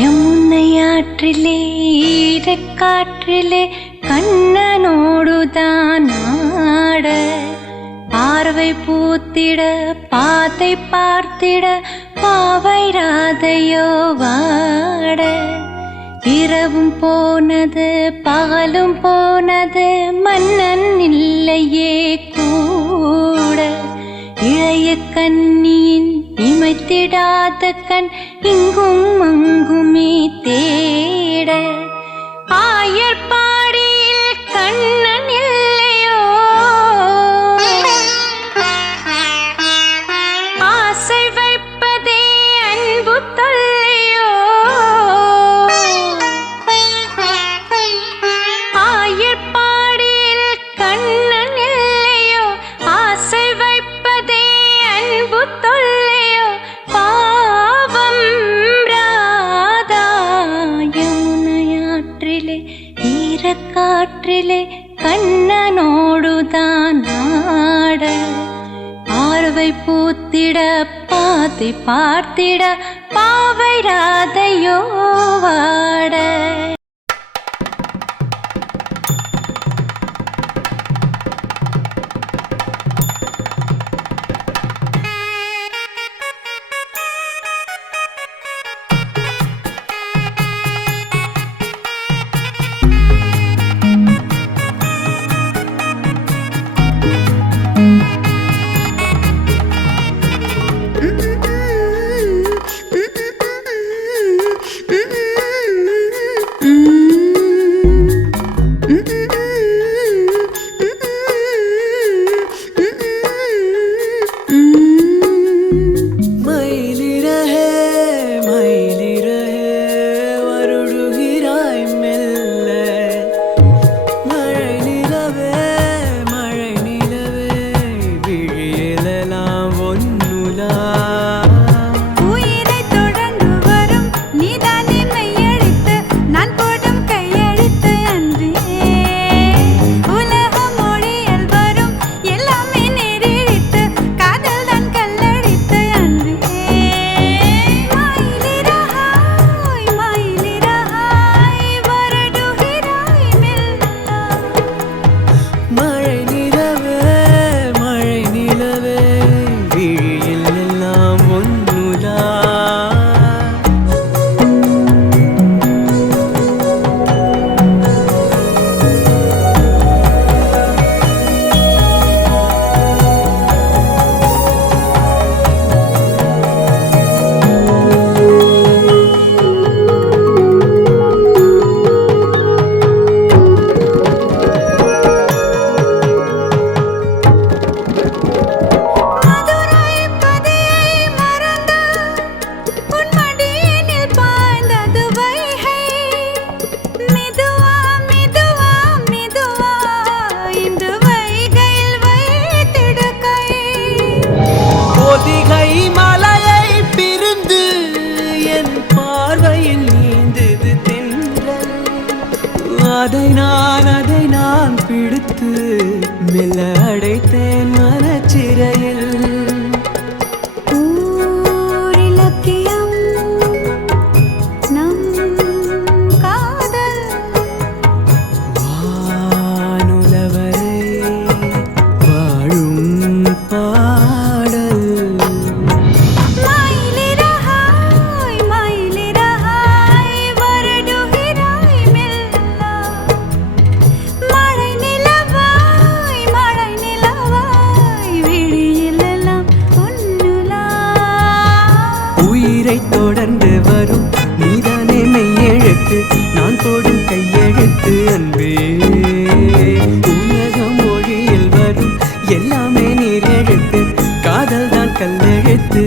யமுனையாற்றிலே ஈரக்காற்றிலே கண்ணனோடுதான் ஆட, பார்வை பூத்திட பாத்தை பார்த்திட பாவை ராதையோ வாட. இரவும் போனது பகலும் போனது மன்னன் இல்லையே கூட. இளைய கண்ணியின் இமைத்திடாத கண் இங்கும் அங்குமே தேட. ஆயர்பாடியில் கண்ணன் இல்லையோ, ஆசை வைப்பதே அன்பு தொல்லையோ. ஆயர்பாடியில் கண்ணன் இல்லையோ, ஆசை வைப்பதே அன்பு தொல்லையோ. பாவம் ராதா யமுனையாற்றிலே ஈரக்காற்றிலே கண்ணனோடுதான் ஆட, பார்வை பூத்திட பாத்தை பார்த்திட பாவை ராதையோ வாட. அதை நான் பிடித்து மெல்ல அடைத்தேன் மனச்சிறையில். ஊரிலக்கியம் நம் காதல் வானுலவரை வாழும் பாடல். தொடர்ந்து வரும் நீதானே மெய்யெழுத்து, நான் போடும் கையெழுத்து அன்பே. உலக மொழியில் வரும் எல்லாமே நீர் எழுத்து, காதல் தான் கல்லெழுத்து.